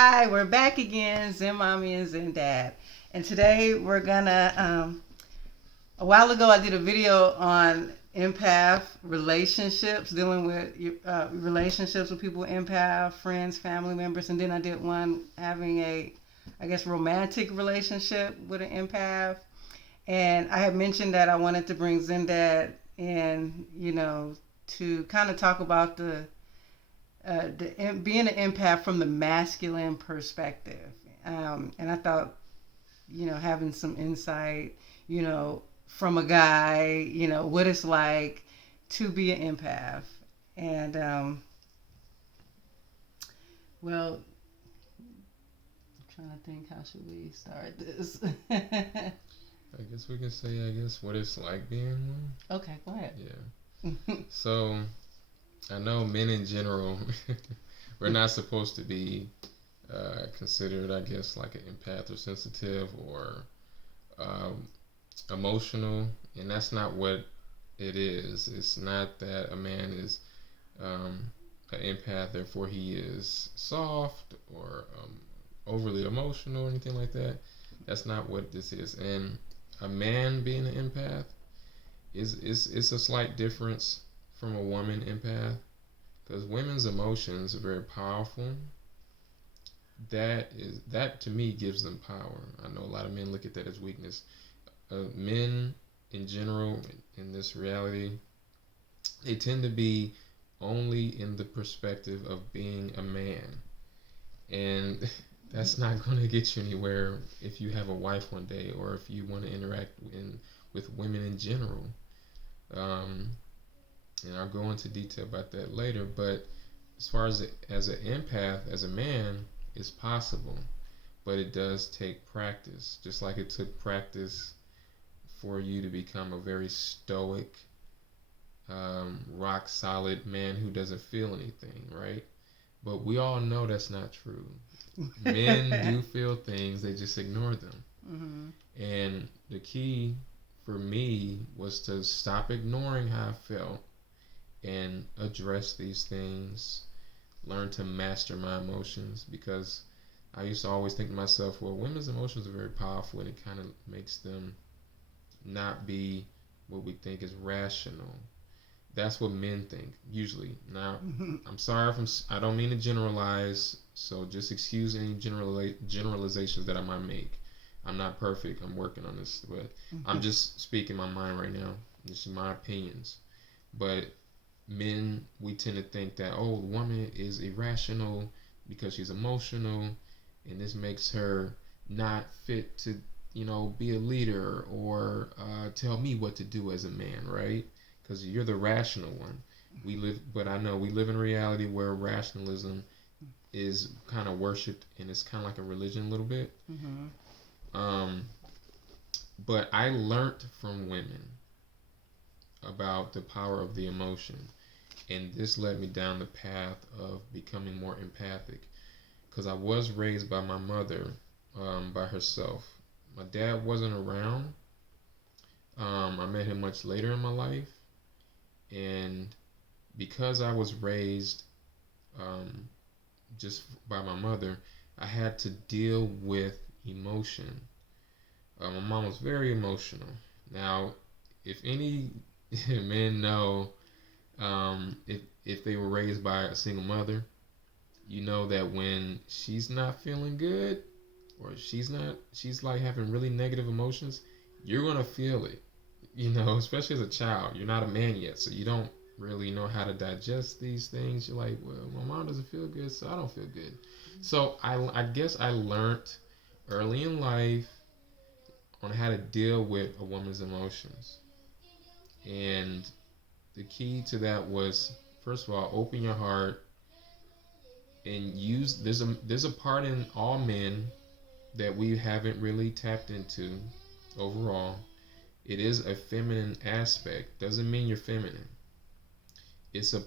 Hi, we're back again, Zen Mommy and Zen Dad. And today we're gonna, a while ago I did a video on empath relationships, dealing with relationships with people with empath, friends, family members, and then I did one having romantic relationship with an empath. And I had mentioned that I wanted to bring Zen Dad in, to kind of talk about being an empath from the masculine perspective. And I thought, having some insight, from a guy, what it's like to be an empath. And, well, I'm trying to think, how should we start this? I guess we can say, what it's like being one. Okay, go ahead. Yeah. So, I know men in general, we're not supposed to be considered, like an empath or sensitive or um, emotional, and that's not what it is. It's not that a man is an empath, therefore he is soft or overly emotional or anything like that. That's not what this is. And a man being an empath is a slight difference from a woman empath, because women's emotions are very powerful. That to me gives them power. I know a lot of men look at that as weakness. Men in general in this reality, they tend to be only in the perspective of being a man, and that's not going to get you anywhere if you have a wife one day, or if you want to interact with women in general. Um, and I'll go into detail about that later. But as far as an empath, as a man, it's possible, but it does take practice. Just like it took practice for you to become a very stoic, rock solid man who doesn't feel anything, right? But we all know that's not true. Men do feel things, they just ignore them. Mm-hmm. And the key for me was to stop ignoring how I felt and address these things, learn to master my emotions, because I used to always think to myself, well, women's emotions are very powerful and it kind of makes them not be what we think is rational. That's what men think usually. Now, I'm sorry if I don't mean to generalize, so just excuse any generalizations that I might make. I'm not perfect. I'm working on this, but I'm just speaking my mind right now. This is my opinions. But men, we tend to think that, oh, the woman is irrational because she's emotional, and this makes her not fit to, be a leader or tell me what to do as a man, right? Because you're the rational one. But I know we live in a reality where rationalism is kind of worshipped, and it's kind of like a religion a little bit. Mm-hmm. But I learned from women about the power of the emotion, and this led me down the path of becoming more empathic, because I was raised by my mother, by herself. My dad wasn't around. I met him much later in my life, and because I was raised just by my mother, I had to deal with emotion. My mom was very emotional. Now, if any men know, if they were raised by a single mother, you know that when she's not feeling good, or she's like having really negative emotions, you're gonna feel it. Especially as a child, you're not a man yet, so you don't really know how to digest these things. You're like, well, my mom doesn't feel good, so I don't feel good. So I guess I learned early in life on how to deal with a woman's emotions, and the key to that was, first of all, open your heart and use. There's a part in all men that we haven't really tapped into overall. It is a feminine aspect. Doesn't mean you're feminine. It's an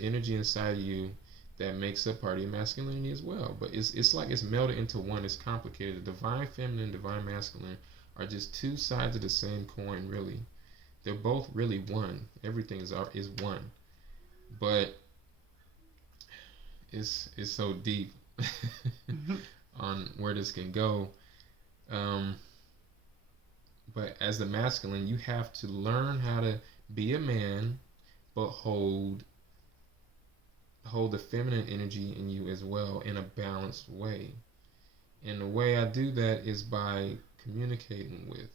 energy inside of you that makes up part of your masculinity as well. But it's like it's melded into one. It's complicated. The divine feminine, divine masculine are just two sides of the same coin, really. They're both really one. Everything is one. But it's so deep. on where this can go. Um, but as the masculine, you have to learn how to be a man, but hold the feminine energy in you as well in a balanced way. And the way I do that is by communicating with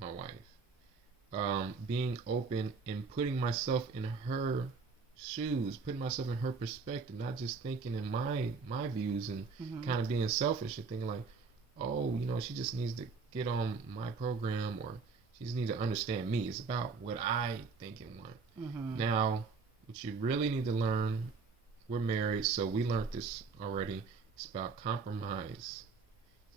my wife, being open and putting myself in her shoes, putting myself in her perspective, not just thinking in my views and kind of being selfish and thinking like, oh, she just needs to get on my program, or she just needs to understand me. It's about what I think and want. Now, what you really need to learn, we're married, so we learned this already. It's about compromise.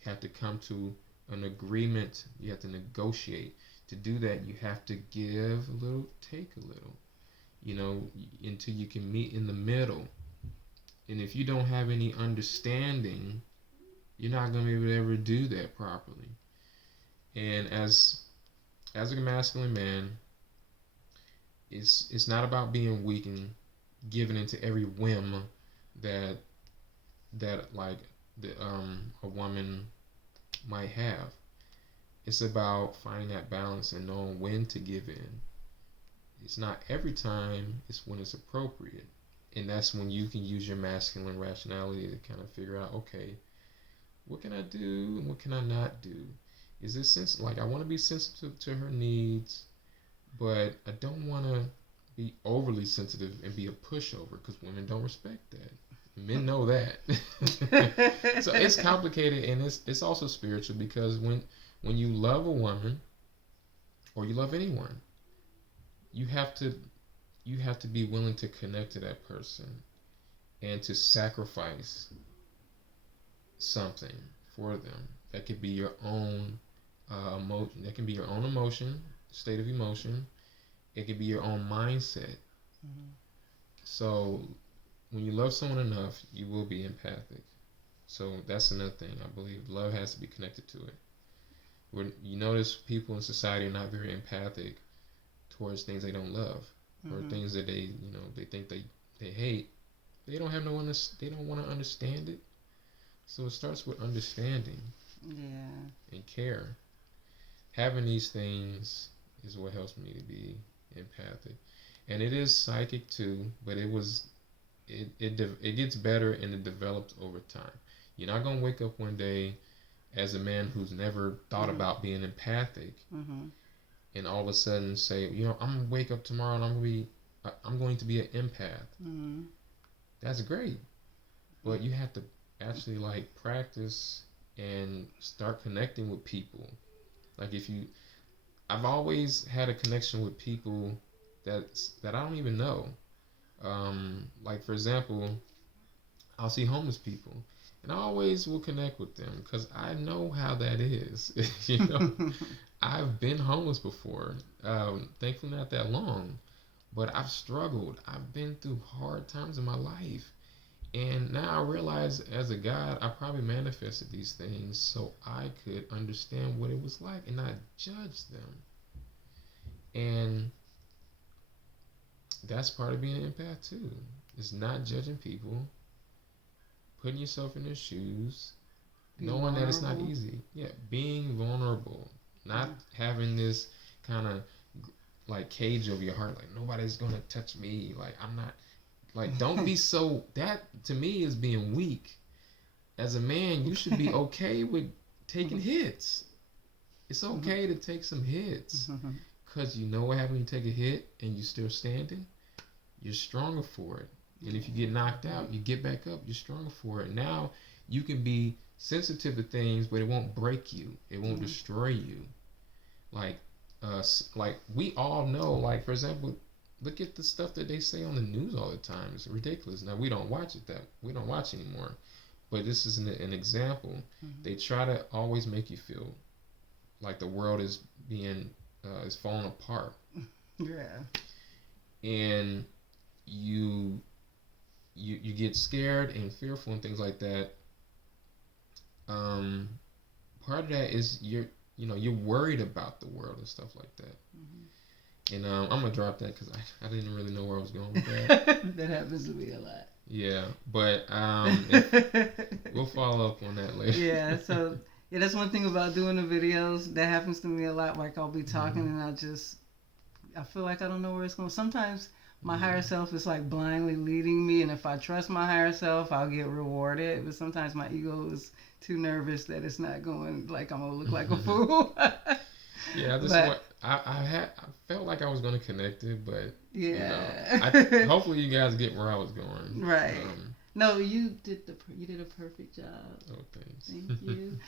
You have to come to an agreement. You have to negotiate. To do that, you have to give a little, take a little, until you can meet in the middle. And if you don't have any understanding, you're not going to be able to ever do that properly. And as a masculine man, it's not about being weak and giving into every whim that like a woman might have. It's about finding that balance and knowing when to give in. It's not every time, it's when it's appropriate. And that's when you can use your masculine rationality to kind of figure out, okay, what can I do and what can I not do? Is this I want to be sensitive to her needs, but I don't want to be overly sensitive and be a pushover, because women don't respect that. Men know that. So it's complicated, and it's also spiritual, because when you love a woman, or you love anyone, you have to be willing to connect to that person and to sacrifice something for them. That could be your own emotion. That can be your own emotion, state of emotion. It could be your own mindset. So when you love someone enough, you will be empathic. So that's another thing. I believe love has to be connected to it. When you notice people in society are not very empathic towards things they don't love, or things that they think they hate. They don't want to understand it. So it starts with understanding. And care. Having these things is what helps me to be empathic. And it is psychic too, but it gets better, and it develops over time. You're not going to wake up one day as a man who's never thought about being empathic, and all of a sudden say, I'm going to wake up tomorrow and I'm going to be an empath. That's great. But you have to actually practice and start connecting with people. I've always had a connection with people that I don't even know. For example, I'll see homeless people, and I always will connect with them because I know how that is. I've been homeless before. Thankfully not that long, but I've struggled. I've been through hard times in my life. And now I realize, as a God, I probably manifested these things so I could understand what it was like and not judge them. And that's part of being an empath too. It's not judging people, putting yourself in their shoes, knowing that it's not easy. Yeah, being vulnerable, not having this kind of cage over your heart, nobody's gonna touch me. I'm not. Don't be so. That to me is being weak. As a man, you should be okay with taking hits. It's okay to take some hits, because you know what happens when you take a hit and you're still standing. You're stronger for it. And if you get knocked out, you get back up. You're stronger for it. Now you can be sensitive to things, but it won't break you. It won't destroy you. We all know. For example, look at the stuff that they say on the news all the time. It's ridiculous. Now we don't watch we don't watch anymore. But this is an example. They try to always make you feel like the world is is falling apart. Yeah. And you get scared and fearful and things like that. Part of that is you're worried about the world and stuff like that. And I'm gonna drop that because I didn't really know where I was going with that. That happens to me a lot. Yeah, but we'll follow up on that later. Yeah, so yeah, that's one thing about doing the videos. That happens to me a lot. Like I'll be talking Mhm. and I feel like I don't know where it's going. Sometimes my higher Yeah. self is like blindly leading me, and if I trust my higher self, I'll get rewarded. But sometimes my ego is too nervous that it's not going. Like I'm gonna look like a fool. Yeah, I just But want. I felt like I was gonna connect it, but yeah, I hopefully you guys get where I was going. right. No, you did a perfect job. Oh, thanks. Thank you.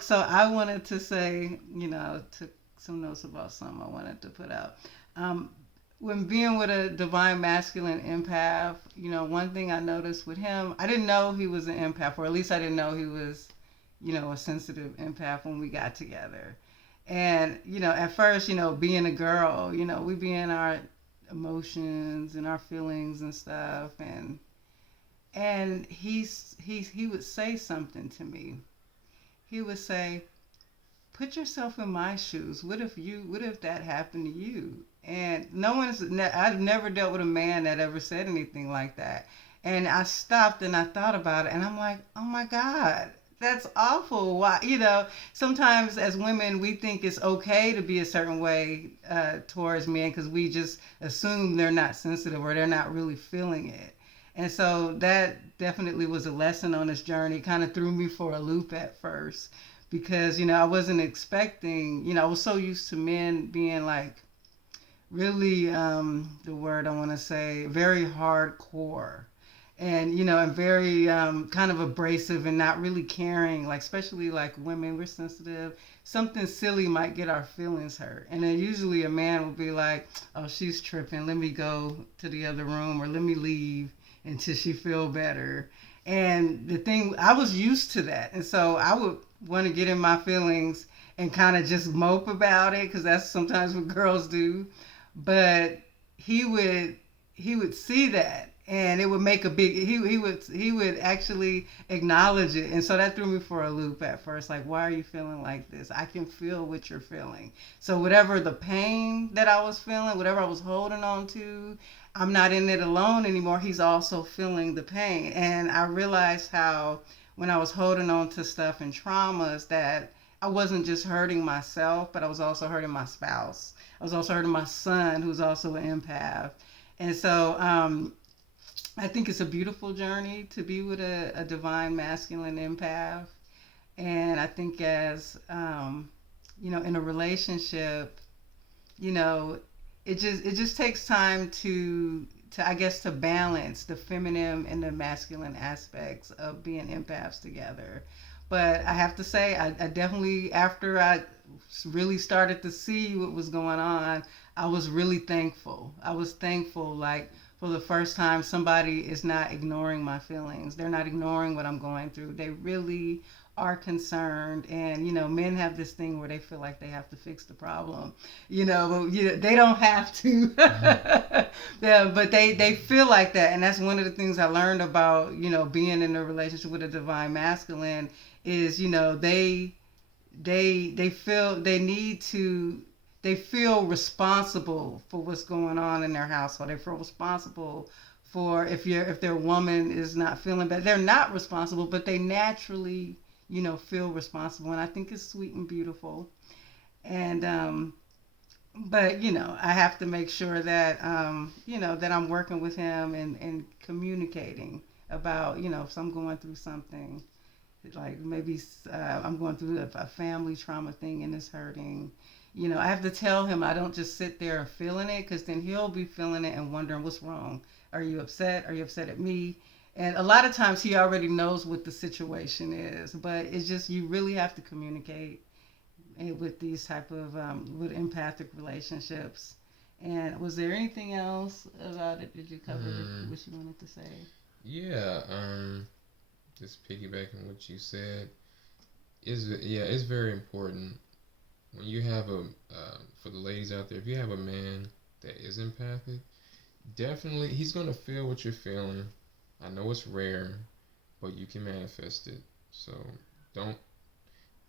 So I wanted to say, I took some notes about something I wanted to put out. Um, when being with a divine masculine empath, one thing I noticed with him, I didn't know he was an empath, or at least I didn't know he was, a sensitive empath when we got together. And, at first, being a girl, we be in our emotions and our feelings and stuff. And he would say something to me. He would say, "Put yourself in my shoes. What if that happened to you?" And I've never dealt with a man that ever said anything like that. And I stopped and I thought about it, and I'm like, "Oh my God, that's awful." Why, sometimes as women we think it's okay to be a certain way towards men because we just assume they're not sensitive or they're not really feeling it. And so that definitely was a lesson on this journey. It kind of threw me for a loop at first because, I wasn't expecting, I was so used to men being like really, the word I want to say, very hardcore. And and very kind of abrasive and not really caring, like especially like women, we're sensitive. Something silly might get our feelings hurt, and then usually a man will be like, "Oh, she's tripping. Let me go to the other room, or let me leave until she feel better." And the thing, I was used to that, and so I would want to get in my feelings and kind of just mope about it because that's sometimes what girls do. But he would he would see that and it would make a big he would actually acknowledge it, and so that threw me for a loop at first. Like, why are you feeling like this? I can feel what you're feeling. So whatever the pain that I was feeling, whatever I was holding on to, I'm not in it alone anymore. He's also feeling the pain. And I realized how when I was holding on to stuff and traumas that I wasn't just hurting myself, but I was also hurting my spouse. I was also hurting my son, who's also an empath. And so I think it's a beautiful journey to be with a divine masculine empath. And I think as, in a relationship, you know, it just takes time to I guess to balance the feminine and the masculine aspects of being empaths together. But I have to say, I definitely after I really started to see what was going on, I was really thankful. I was thankful, like for the first time, somebody is not ignoring my feelings. They're not ignoring what I'm going through. They really are concerned. And men have this thing where they feel like they have to fix the problem, but they don't have to. Yeah, but they feel like that. And that's one of the things I learned about being in a relationship with a divine masculine is they feel they feel responsible for what's going on in their household. They feel responsible for if their woman is not feeling better. They're not responsible, but they naturally feel responsible, and I think it's sweet and beautiful. And but I have to make sure that that I'm working with him and communicating about if I'm going through something like maybe I'm going through a family trauma thing and it's hurting. I have to tell him I don't just sit there feeling it because then he'll be feeling it and wondering what's wrong. Are you upset? Are you upset at me? And a lot of times he already knows what the situation is, but it's just you really have to communicate with these type of with empathic relationships. And was there anything else about it? Did you cover what you wanted to say? Yeah, just piggybacking what you said it's very important when you have for the ladies out there, if you have a man that is empathic, definitely he's gonna feel what you're feeling. I know it's rare, but you can manifest it. So don't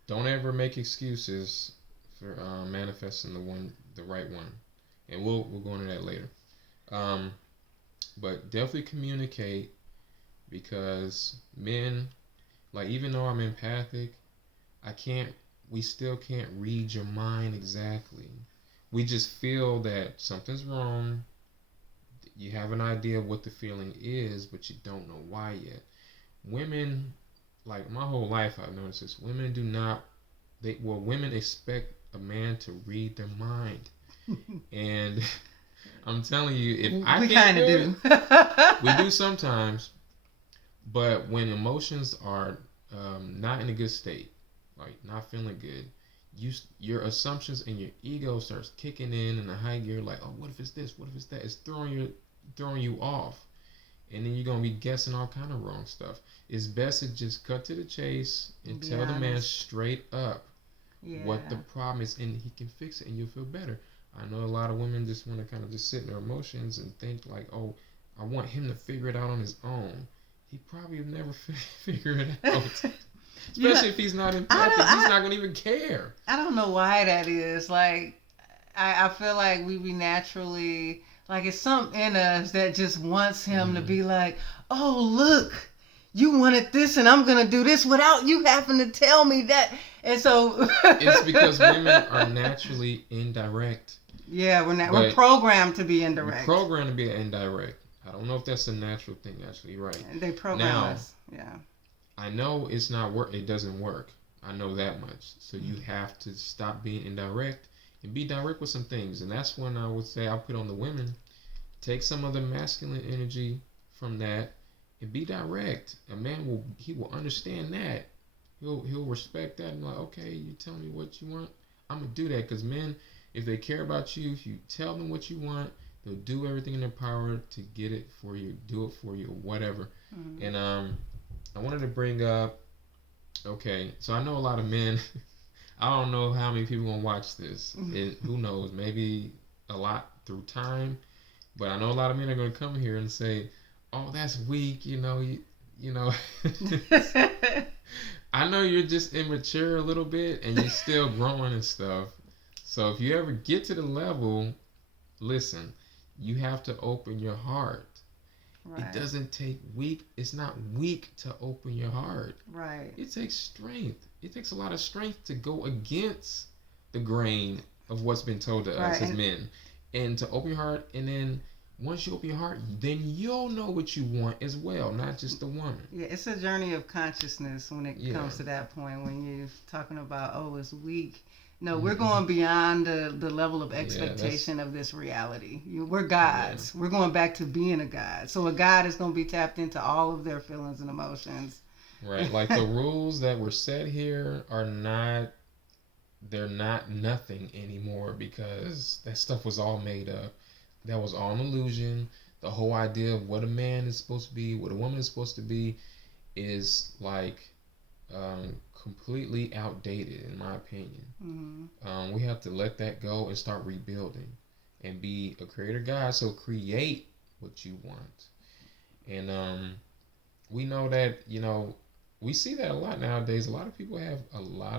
don't ever make excuses for manifesting the right one, and we'll go into that later. Um, but definitely communicate because men, like, even though I'm empathic, we still can't read your mind exactly. We just feel that something's wrong. You have an idea of what the feeling is, but you don't know why yet. Women, like my whole life, I've noticed this. Women do not, women expect a man to read their mind. And I'm telling you, if I can't do it, we do sometimes. But when emotions are not in a good state, like not feeling good, your assumptions and your ego starts kicking in a high gear. Like, oh, what if it's this? What if it's that? It's throwing you off, and then you're gonna be guessing all kind of wrong stuff. It's best to just cut to the chase and tell the man straight up what the problem is, and he can fix it, and you'll feel better. I know a lot of women just want to kind of just sit in their emotions and think like, oh, I want him to figure it out on his own. He probably will never figure it out. Especially if he's not empathic, he's not going to even care. I don't know why that is. Like, I feel like we naturally, like, it's something in us that just wants him to be like, oh, look, you wanted this and I'm going to do this without you having to tell me that. And so it's because women are naturally indirect. Yeah, we're programmed to be indirect. We're programmed to be indirect. I don't know if that's a natural thing, actually, right? And they program us. Yeah. I know it's not work. It doesn't work. I know that much. So you have to stop being indirect and be direct with some things. And that's when I would say I'll put on the women. Take some of the masculine energy from that and be direct. A man will understand that. He'll respect that and like, okay, you tell me what you want, I'm gonna do that. Because men, if they care about you, if you tell them what you want, they'll do everything in their power to get it for you, do it for you, or whatever. And I wanted to bring up, okay, so I know a lot of men. I don't know how many people gonna watch this. And who knows, maybe a lot through time. But I know a lot of men are gonna come here and say, "Oh, that's weak," you know. I know you're just immature a little bit, and you're still growing and stuff. So if you ever get to the level, listen, you have to open your heart. Right. It doesn't take weak. It's not weak to open your heart. Right. It takes strength. It takes a lot of strength to go against the grain of what's been told to us as men, and to open your heart. And then once you open your heart, then you'll know what you want as well, not just the woman. Yeah, it's a journey of consciousness when it comes to that point. When you're talking about, oh, it's weak. No, we're going beyond the level of expectation of this reality. We're gods. We're going back to being a god. So a god is going to be tapped into all of their feelings and emotions. Right. Like the rules that were set here they're not nothing anymore, because that stuff was all made up. That was all an illusion. The whole idea of what a man is supposed to be, what a woman is supposed to be, is like completely outdated, in my opinion. We have to let that go and start rebuilding and be a creator God. So create what you want. And we know that, we see that a lot nowadays. A lot of people have a lot